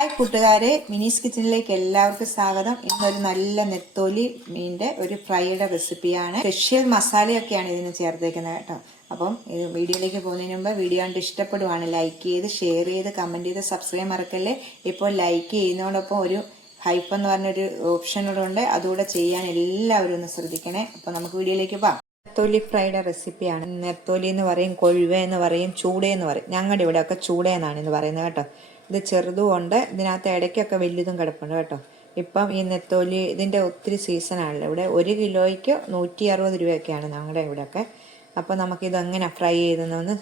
Hi കൂട്ടുകാരെ മിനീസ് കിച്ചണിലേക്ക് എല്ലാവർക്കും സ്വാഗതം. ഇന്നൊരു നല്ല നെത്തോലി മീനിന്റെ ഒരു ഫ്രൈയുടെ റെസിപ്പിയാണ്. സ്പെഷ്യൽ മസാലയൊക്കെയാണ് ഇതിന് ചേർത്തേക്കുന്നത് കേട്ടോ. അപ്പം വീഡിയോയിലേക്ക് പോകുന്നതിന് മുമ്പ് വീഡിയോ കണ്ട് ഇഷ്ടപ്പെടുവാണ് ലൈക്ക് ചെയ്ത് ഷെയർ ചെയ്ത് കമന്റ് ചെയ്ത് സബ്സ്ക്രൈബ് മറക്കല്ലേ? ഇപ്പോൾ ലൈക്ക് ചെയ്യുന്നതോടൊപ്പം ഒരു ഹൈപ്പ് എന്ന് പറഞ്ഞൊരു ഓപ്ഷൻ കൂടെ ഉണ്ട്. അതുകൂടെ ചെയ്യാൻ എല്ലാവരും ഒന്ന് ശ്രദ്ധിക്കണേ. അപ്പം നമുക്ക് വീഡിയോയിലേക്ക് പോകാം. നെത്തോലി ഫ്രൈയുടെ റെസിപ്പിയാണ്. നെത്തോലി എന്ന് പറയും കൊഴുവ എന്ന് പറയും ചൂട എന്ന് പറയും. ഞങ്ങളുടെ ഇവിടെയൊക്കെ ചൂട എന്നാണ് ഇന്ന് പറയുന്നത് കേട്ടോ. ഇത് ചെറുതും ഉണ്ട് ഇതിനകത്ത് ഇടയ്ക്കൊക്കെ വലിയതും കിടപ്പുണ്ട് കേട്ടോ. ഇപ്പം ഈ നെത്തോലി ഇതിന്റെ ഒത്തിരി സീസണാണല്ലോ ഇവിടെ ഒരു കിലോയ്ക്ക് നൂറ്റി അറുപത് രൂപയൊക്കെയാണ് ഞങ്ങളുടെ ഇവിടെയൊക്കെ. അപ്പോൾ നമുക്കിത് എങ്ങനെ ഫ്രൈ ചെയ്തെന്നൊന്ന്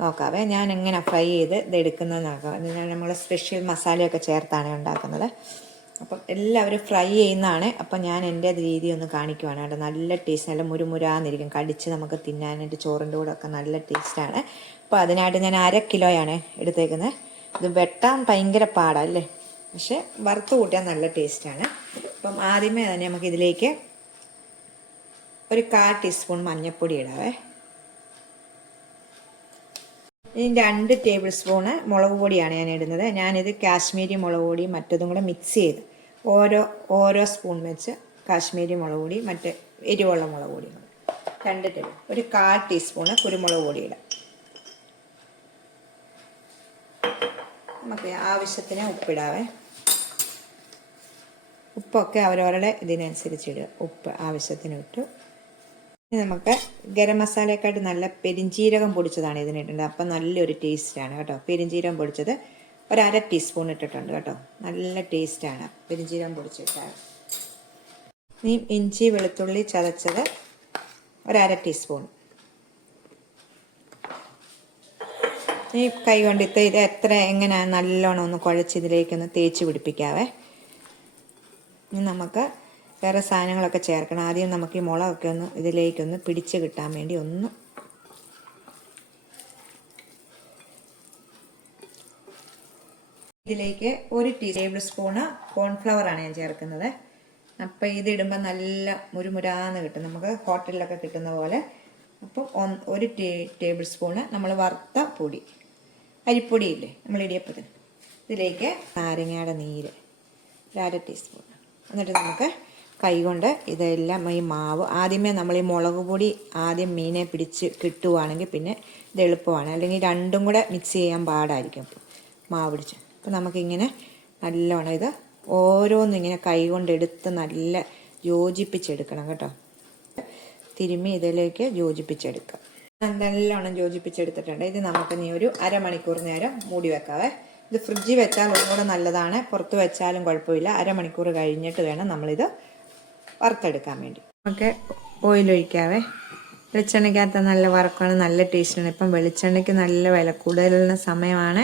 നോക്കാവേ. ഞാൻ എങ്ങനെ ഫ്രൈ ചെയ്ത് ഇത് എടുക്കുന്നതെന്ന് നോക്കാം. ഞാൻ നമ്മൾ സ്പെഷ്യൽ മസാലയൊക്കെ ചേർത്താണ് ഉണ്ടാക്കുന്നത്. അപ്പം എല്ലാവരും ഫ്രൈ ചെയ്യുന്നതാണ്. അപ്പം ഞാൻ എന്റെ രീതി ഒന്ന് കാണിക്കുവാണ് കേട്ടോ. നല്ല ടേസ്റ്റ് നല്ല മുരുമുരാന്നിരിക്കും. കടിച്ച് നമുക്ക് തിന്നാനായിട്ട് ചോറിന്റെ കൂടെ ഒക്കെ നല്ല ടേസ്റ്റാണ് അപ്പോൾ അതിനായിട്ട് ഞാൻ അര കിലോയാണ് എടുത്തേക്കുന്നത്. ഇത് വെട്ടാൻ ഭയങ്കര പാടല്ലേ പക്ഷെ വറുത്ത് കൂട്ടിയാൽ നല്ല ടേസ്റ്റാണ്. അപ്പം ആദ്യമേ തന്നെ നമുക്ക് ഇതിലേക്ക് ഒരു കാൽ ടീസ്പൂൺ മഞ്ഞൾപ്പൊടി ഇടാവേ. ഇനി രണ്ട് ടേബിൾ സ്പൂണ് മുളക് പൊടിയാണ് ഞാൻ ഇടുന്നത്. ഞാനിത് കാശ്മീരി മുളക് പൊടി മറ്റതും കൂടെ മിക്സ് ചെയ്ത് ഓരോ ഓരോ സ്പൂൺ വെച്ച് കാശ്മീരി മുളക് പൊടി മറ്റേ എരിവുള്ള മുളക് പൊടി രണ്ട് ടേബിൾ ഒരു കാൽ ടീസ്പൂണ് കുരുമുളക് പൊടി ഇടാം. നമുക്ക് ആവശ്യത്തിന് ഉപ്പിടാവേ. ഉപ്പൊക്കെ അവരവരുടെ ഇതിനനുസരിച്ചിടുക. ഉപ്പ് ആവശ്യത്തിന് ഇട്ടു. ഇനി നമുക്ക് ഗരം മസാലയെക്കാട്ട് നല്ല പെരിഞ്ചീരകം പൊടിച്ചതാണ് ഇതിനിട്ടുണ്ട് അപ്പം നല്ലൊരു ടേസ്റ്റാണ് കേട്ടോ. പെരിഞ്ചീരകം പൊടിച്ചത് ഒരു അര ടീസ്പൂൺ ഇട്ടിട്ടുണ്ട് കേട്ടോ. നല്ല ടേസ്റ്റാണ്. പെരിഞ്ചീരകം പൊടിച്ചിട്ടാൽ ഇനി ഇഞ്ചി വെളുത്തുള്ളി ചതച്ചത് ഒരു അര ടീസ്പൂൺ. ഈ കൈ കൊണ്ട് ഇത് ഇത് എത്ര എങ്ങനെ നല്ലോണം ഒന്ന് കുഴച്ച് ഇതിലേക്കൊന്ന് തേച്ച് പിടിപ്പിക്കാവേ. ഇനി നമുക്ക് വേറെ സാധനങ്ങളൊക്കെ ചേർക്കണം. ആദ്യം നമുക്ക് ഈ മുളകൊക്കെ ഒന്ന് ഇതിലേക്കൊന്ന് പിടിച്ച് കിട്ടാൻ വേണ്ടി ഒന്ന് ഇതിലേക്ക് ഒരു ടീ ടേബിൾ സ്പൂണ് കോൺഫ്ലവറാണ് ഞാൻ ചേർക്കുന്നത്. അപ്പം ഇതിടുമ്പോൾ നല്ല മുരുമുരാന്ന് കിട്ടും. നമുക്ക് ഹോട്ടലിലൊക്കെ കിട്ടുന്ന പോലെ. അപ്പം ഒരു ടേബിൾ സ്പൂണ് നമ്മൾ വറുത്ത പൊടി. അരിപ്പൊടിയില്ലേ നമ്മൾ ഇടിയപ്പത്തിന്. ഇതിലേക്ക് നാരങ്ങയുടെ നീര് ഒരര ടീസ്പൂൺ എന്നിട്ട് നമുക്ക് കൈകൊണ്ട് ഇതെല്ലാം ഈ മാവ് ആദ്യമേ നമ്മൾ ഈ മുളക് പൊടി ആദ്യം മീനെ പിടിച്ച് കിട്ടുവാണെങ്കിൽ പിന്നെ ഇത് എളുപ്പമാണ്. അല്ലെങ്കിൽ രണ്ടും കൂടെ മിക്സ് ചെയ്യാൻ പാടായിരിക്കും അപ്പോൾ മാവ് പിടിച്ച്. അപ്പം നമുക്കിങ്ങനെ നല്ലോണം ഇത് ഓരോന്നും ഇങ്ങനെ കൈകൊണ്ട് എടുത്ത് നല്ല യോജിപ്പിച്ചെടുക്കണം കേട്ടോ. തിരുമ്മി ഇതിലേക്ക് യോജിപ്പിച്ചെടുക്കാം നല്ലോണം യോജിപ്പിച്ചെടുത്തിട്ടുണ്ട്. ഇത് നമുക്ക് ഇനി ഒരു അരമണിക്കൂർ നേരം മൂടി വെക്കാവേ. ഇത് ഫ്രിഡ്ജിൽ വെച്ചാൽ ഒന്നുകൂടെ നല്ലതാണ്. പുറത്ത് വെച്ചാലും കുഴപ്പമില്ല. അരമണിക്കൂർ കഴിഞ്ഞിട്ട് വേണം നമ്മളിത് വറുത്തെടുക്കാൻ വേണ്ടി. നമുക്ക് ഓയിലൊഴിക്കാവേ വെളിച്ചെണ്ണയ്ക്കകത്ത് നല്ല വറക്കാണ്. നല്ല ടേസ്റ്റാണ്. ഇപ്പം വെളിച്ചെണ്ണയ്ക്ക് നല്ല വില കൂടുതലുള്ള സമയമാണ്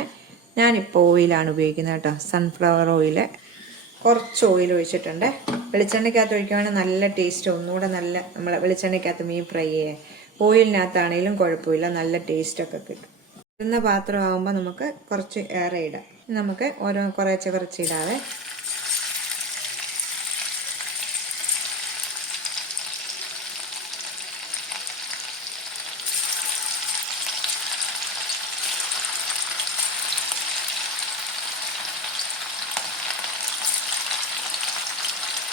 ഞാനിപ്പോൾ ഓയിലാണ് ഉപയോഗിക്കുന്നത് കേട്ടോ. സൺഫ്ലവർ ഓയിൽ കുറച്ച് ഓയിൽ ഒഴിച്ചിട്ടുണ്ട്. വെളിച്ചെണ്ണയ്ക്കകത്ത് ഒഴിക്കുവാണെങ്കിൽ നല്ല ടേസ്റ്റ് ഒന്നുകൂടെ നല്ല നമ്മൾ വെളിച്ചെണ്ണയ്ക്കകത്ത് മീൻ ഫ്രൈ ചെയ്യുക ഓയിലിനകത്താണെങ്കിലും കുഴപ്പമില്ല. നല്ല ടേസ്റ്റൊക്കെ കിട്ടും. ഇടുന്ന പാത്രമാകുമ്പോൾ നമുക്ക് കുറച്ച് ഏറെ ഇടാം. നമുക്ക് ഓരോ കുറച്ച് കുറച്ച് ഇടാതെ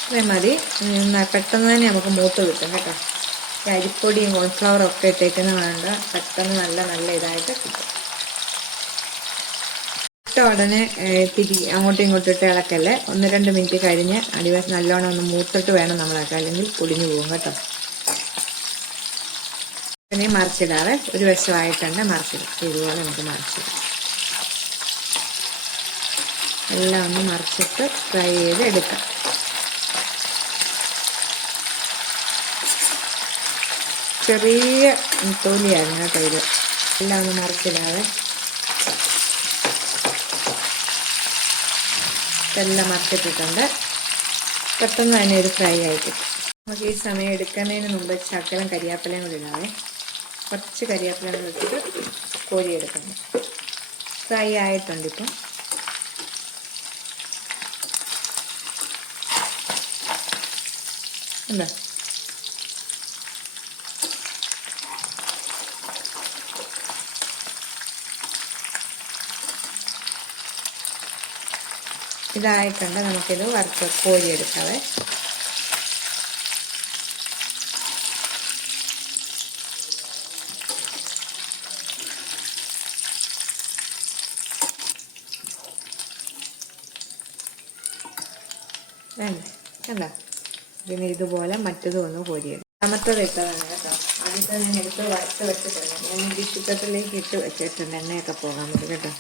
ഇത്രയും മതി. പെട്ടെന്ന് തന്നെ നമുക്ക് മൂത്ത് കിട്ടും കേട്ടോ. അരിപ്പൊടിയും കോൺഫ്ലവറും ഒക്കെ ഇട്ടേക്കുന്ന വേണ്ട പെട്ടെന്ന് നല്ല നല്ല ഇതായിട്ട് കിട്ടും. ഇട്ട ഉടനെ തിരി അങ്ങോട്ടും ഇങ്ങോട്ടും ഇട്ട് ഇളക്കല്ലേ? ഒന്ന് രണ്ട് മിനിറ്റ് കഴിഞ്ഞ് അടിവശം നല്ലോണം ഒന്ന് മൂത്തിട്ട് വേണം നമ്മളൊക്കെ അല്ലെങ്കിൽ പൊടിഞ്ഞു പോകും കേട്ടോ. പിന്നെ മറിച്ചിടാതെ ഒരു വശമായിട്ടുണ്ട് മറിച്ചിടും. ഇതുപോലെ നമുക്ക് മറിച്ചിടാം. എല്ലാം ഒന്ന് മറിച്ചിട്ട് ഫ്രൈ ചെയ്ത് എടുക്കാം. ചെറിയ തോലിയായിരുന്നു കേട്ടോ ഇത്. എല്ലാം ഒന്ന് മറിച്ചിടാതെ എല്ലാം മറച്ചിട്ടിട്ടുണ്ട്. പെട്ടെന്ന് തന്നെ ഇത് ഫ്രൈ ആയിട്ട് നമുക്ക് ഈ സമയം എടുക്കുന്നതിന് മുമ്പ് ശകലം കരിയാപ്പിലയും കൂടി ഇടാവേ. കുറച്ച് കരിയാപ്പിലയും വെച്ചിട്ട് കോരിയെടുക്കണം ഫ്രൈ ആയിട്ടുണ്ട് ഇപ്പം. എന്താ ഇതായിട്ടുണ്ട്. നമുക്കിത് വറുത്ത് വേണ്ട കണ്ട? പിന്നെ ഇതുപോലെ മറ്റതും ഒന്ന് കോരിയെടുക്കും രണ്ടാമത്തത് ഇട്ടതാണ് കേട്ടോ. ആദ്യത്തെ ഞാൻ എടുത്ത് വറുത്ത് വെച്ചിട്ടുണ്ട്. ഞാൻ ഡിഷിക്കത്തിലേക്ക് ഇട്ട് വെച്ചിട്ടുണ്ട്. എണ്ണയൊക്കെ പോകാൻ വേണ്ടി കേട്ടോ.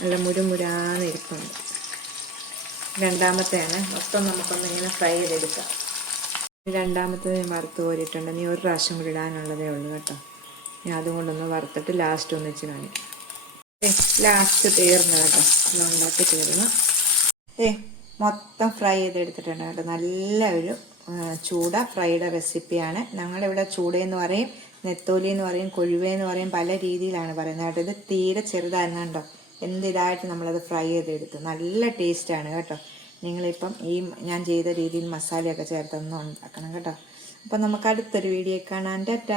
നല്ല മുരുമുരാന്ന് ഇരിപ്പുണ്ട്. രണ്ടാമത്തെയാണ്. മൊത്തം നമുക്കൊന്ന് ഇങ്ങനെ ഫ്രൈ ചെയ്തെടുക്കാം രണ്ടാമത്തത് ഞാൻ വറുത്ത് കോരിയിട്ടുണ്ട്. നീ ഒരു പ്രാവശ്യം കൂടി ഇടാനുള്ളതേ ഉള്ളൂ കേട്ടോ. ഞാൻ അതും കൊണ്ടൊന്ന് വറുത്തിട്ട് ലാസ്റ്റ് ഒന്ന് വെച്ച് കാണിക്കാം ഏ ലാസ്റ്റ് തീർന്നു കേട്ടോ. ഉണ്ടാക്കി തീർന്നു. ഏ മൊത്തം ഫ്രൈ ചെയ്തെടുത്തിട്ടുണ്ട് കേട്ടോ. നല്ല ഒരു ചൂട ഫ്രൈഡ് റെസിപ്പിയാണ് ഞങ്ങളിവിടെ ചൂടയെന്ന് പറയും നെത്തോലി എന്ന് പറയും കൊഴുവെന്ന് പറയും പല രീതിയിലാണ് പറയുന്നത് കേട്ടോ. ഇത് തീരെ ചെറുതായിരുന്നു കേട്ടോ. എന്ത് ഇതായിട്ട് നമ്മളത് ഫ്രൈ ചെയ്തെടുത്ത് നല്ല ടേസ്റ്റാണ് കേട്ടോ. നിങ്ങളിപ്പം ഈ ഞാൻ ചെയ്ത രീതിയിൽ മസാലയൊക്കെ ചേർത്തൊന്ന് ഉണ്ടാക്കണം കേട്ടോ. അപ്പം നമുക്ക് അടുത്തൊരു വീഡിയോ കാണാൻ ടാറ്റ.